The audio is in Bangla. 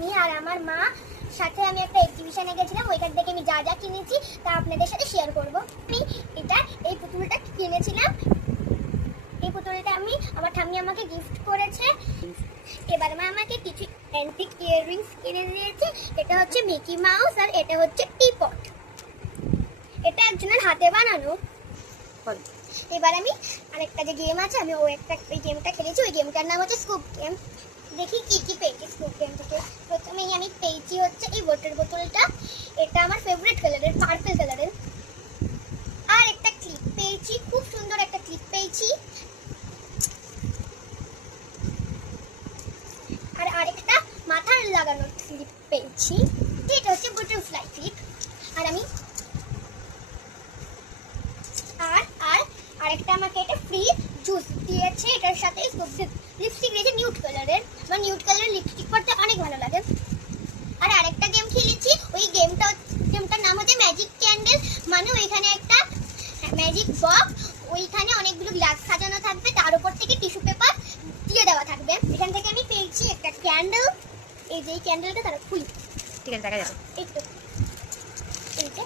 আমি আর আমার মা সাথে আমি একটা এক্সিবিশনে গেছিলাম, ওইখান থেকে আমি যা যা কিনেছি তা আপনাদের সাথে শেয়ার করব। আমি এই পুতুলটা কিনেছিলাম, এই পুতুলটা আমার ঠাম্মি আমাকে গিফট করেছে। এবার মা আমাকে কিছু অ্যান্টিক ইয়াররিংস কিনে দিয়েছে। এটা হচ্ছে মিকি মাউস আর এটা হচ্ছে টিপট। এটা একজনের হাতে বানানো। এবার আমি আরেকটা যে গেম আছে, আমি ওই গেমটা খেলেছি। ওই গেমটার নাম হচ্ছে স্কুপ গেম। দেখি কি কি পেয়েছি স্কুপ গেম থেকে। প্রথমেই আমি পেয়েছি হচ্ছে এই ওয়াটার বোতলটা। এটা আমার ফেভারিট কালারের, পার্পল কালারের। আর একটা ক্লিপ পেয়েছি, খুব সুন্দর একটা ক্লিপ পেয়েছি। আর আরেকটা মাথার লাগানোর ক্লিপ পেয়েছি, এটা হচ্ছে বাটারফ্লাই ক্লিপ। আর আমি আরেকটা আমাকে এটা ফ্রি জুস দিয়েছে। এটার সাথে লিপস্টিক দিয়েছে নিউড কালারের। আমার নিউড কালারের লিপস্টিক পরতে অনেক ভালো লাগে। আর আরেকটা গেম খেলেছি, ওই গেমটার নাম হচ্ছে ম্যাজিক ক্যান্ডেল। মানে ওইখানে একটা ম্যাজিক বক্স, ওইখানে অনেকগুলো গ্লাস সাজানো থাকবে, তার উপর থেকে টিস্যু পেপার দিয়ে দেওয়া থাকবে। এখান থেকে আমি পেয়েছি একটা ক্যান্ডেল। এই যে এই ক্যান্ডেলটা তারা খুলি, ঠিক আছে, দেখা যাবে। এই তো